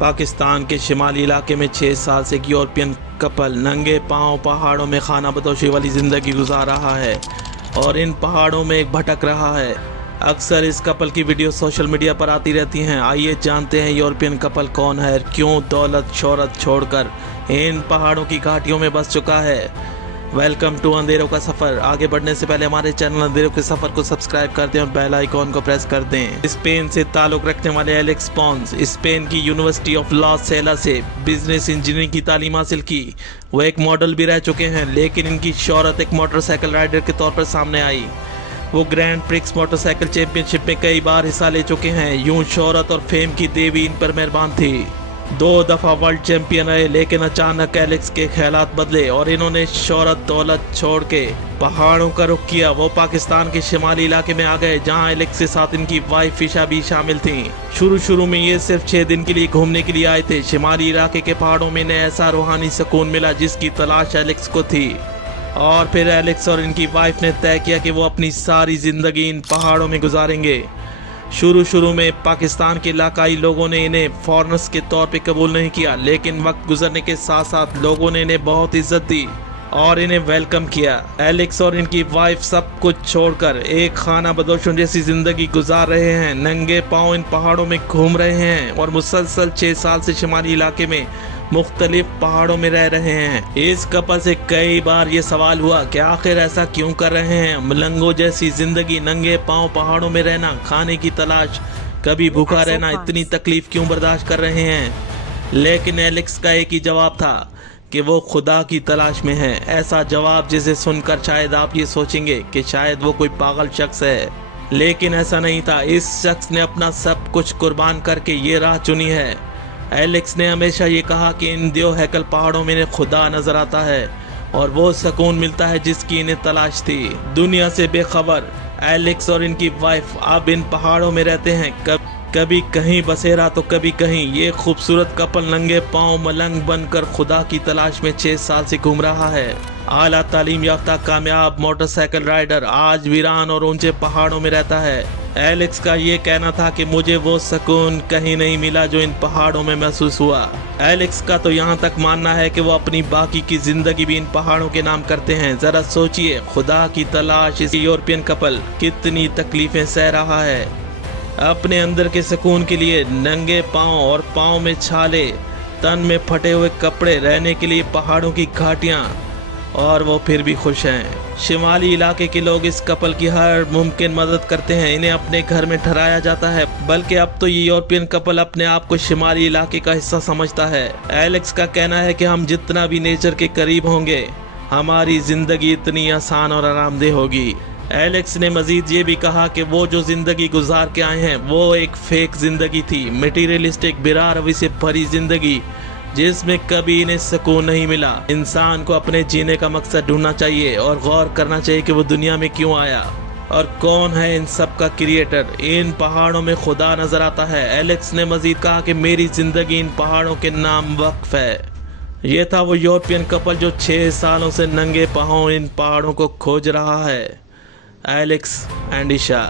पाकिस्तान के शिमाली इलाके में 6 साल से एक यूरोपियन कपल नंगे पांव पहाड़ों में खाना बदोशी वाली ज़िंदगी गुजार रहा है और इन पहाड़ों में एक भटक रहा है। अक्सर इस कपल की वीडियो सोशल मीडिया पर आती रहती हैं। आइए जानते हैं यूरोपियन कपल कौन है, क्यों दौलत शोहरत छोड़कर इन पहाड़ों की घाटियों में बस चुका है। वेलकम टू अंधेरों का सफ़र। आगे बढ़ने से पहले हमारे चैनल अंधेरों के सफ़र को सब्सक्राइब कर दें और बेल आइकॉन को प्रेस कर दें। स्पेन से ताल्लुक़ रखने वाले एलेक्स पॉन्स स्पेन की यूनिवर्सिटी ऑफ लॉस सेला से बिजनेस इंजीनियरिंग की तालीम हासिल की। वो एक मॉडल भी रह चुके हैं, लेकिन इनकी शोहरत एक मोटरसाइकिल राइडर के तौर पर सामने आई। वो ग्रैंड प्रिक्स मोटरसाइकिल चैंपियनशिप में कई बार हिस्सा ले चुके हैं। यूं शोहरत और फेम की देवी इन पर मेहरबान थी। 2 दफ़ा वर्ल्ड चैंपियन रहे, लेकिन अचानक एलेक्स के ख्यालात बदले और इन्होंने शोहरत दौलत छोड़ के पहाड़ों का रुख किया। वो पाकिस्तान के शिमाली इलाके में आ गए, जहां एलेक्स के साथ इनकी वाइफ ईशा भी शामिल थी। शुरू में ये सिर्फ 6 दिन के लिए घूमने के लिए आए थे। शिमाली इलाके के पहाड़ों में इन्हें ऐसा रूहानी सुकून मिला जिसकी तलाश एलेक्स को थी। और फिर एलेक्स और इनकी वाइफ ने तय किया कि वो अपनी सारी जिंदगी इन पहाड़ों में गुजारेंगे। शुरू में पाकिस्तान के इलाकाई लोगों ने इन्हें फॉरेनर्स के तौर पे कबूल नहीं किया, लेकिन वक्त गुजरने के साथ साथ लोगों ने इन्हें बहुत इज्जत दी और इन्हें वेलकम किया। एलेक्स और इनकी वाइफ सब कुछ छोड़कर एक खाना बदोशों जैसी जिंदगी गुजार रहे हैं। नंगे पांव इन पहाड़ों में घूम रहे हैं और मुसलसल 6 साल से शिमाली इलाके में मुख्तलिफ पहाड़ों में रह रहे हैं। इस कपल से कई बार ये सवाल हुआ कि आखिर ऐसा क्यों कर रहे हैं। मलंगों जैसी जिंदगी, नंगे पांव पहाड़ों में रहना, खाने की तलाश, कभी भूखा रहना, इतनी तकलीफ क्यों बर्दाश्त कर रहे हैं। लेकिन एलेक्स का एक ही जवाब था कि वो खुदा की तलाश में है। ऐसा जवाब जिसे सुनकर शायद आप ये सोचेंगे कि शायद वो कोई पागल शख्स है, लेकिन ऐसा नहीं था। इस शख्स ने अपना सब कुछ कुर्बान करके ये राह चुनी है। एलेक्स ने हमेशा ये कहा कि इन देव हैकल पहाड़ों में इन्हें खुदा नजर आता है और वो सुकून मिलता है जिसकी इन्हें तलाश थी। दुनिया से बेखबर एलेक्स और इनकी वाइफ अब इन पहाड़ों में रहते हैं, कभी कहीं बसेरा तो कभी कहीं। ये खूबसूरत कपल नंगे पांव मलंग बनकर खुदा की तलाश में 6 साल से घूम रहा है। आला तालीम याफ्ता कामयाब मोटरसाइकिल राइडर आज वीरान और ऊंचे पहाड़ों में रहता है। एलेक्स का ये कहना था कि मुझे वो सुकून कहीं नहीं मिला जो इन पहाड़ों में महसूस हुआ। एलेक्स का तो यहाँ तक मानना है कि वो अपनी बाकी की जिंदगी भी इन पहाड़ों के नाम करते हैं। जरा सोचिए, खुदा की तलाश इस यूरोपियन कपल कितनी तकलीफें सह रहा है अपने अंदर के सुकून के लिए। नंगे पांव और पांव में छाले, तन में फटे हुए कपड़े, रहने के लिए पहाड़ों की घाटियां, और वो फिर भी खुश हैं। शिमाली इलाके के लोग इस कपल की हर मुमकिन मदद करते हैं। इन्हें अपने घर में ठहराया जाता है, बल्कि अब तो ये यूरोपियन कपल अपने आप को शिमाली इलाके का हिस्सा समझता है। एलेक्स का कहना है कि हम जितना भी नेचर के करीब होंगे, हमारी जिंदगी इतनी आसान और आरामदेह होगी। एलेक्स ने मजीद ये भी कहा कि वो जो जिंदगी गुजार के आए हैं वो एक फेक जिंदगी थी, मटीरियलिस्टिक बिरा रवि से भरी जिंदगी जिसमें कभी इन्हें सुकून नहीं मिला। इंसान को अपने जीने का मकसद ढूंढना चाहिए और गौर करना चाहिए कि वो दुनिया में क्यों आया और कौन है इन सब का क्रिएटर। इन पहाड़ों में खुदा नजर आता है। एलेक्स ने मजीद कहा कि मेरी जिंदगी इन पहाड़ों के नाम वक्फ है। ये था वो यूरोपियन कपल जो 6 सालों से नंगे पांव इन पहाड़ों को खोज रहा है। Alex and Isha.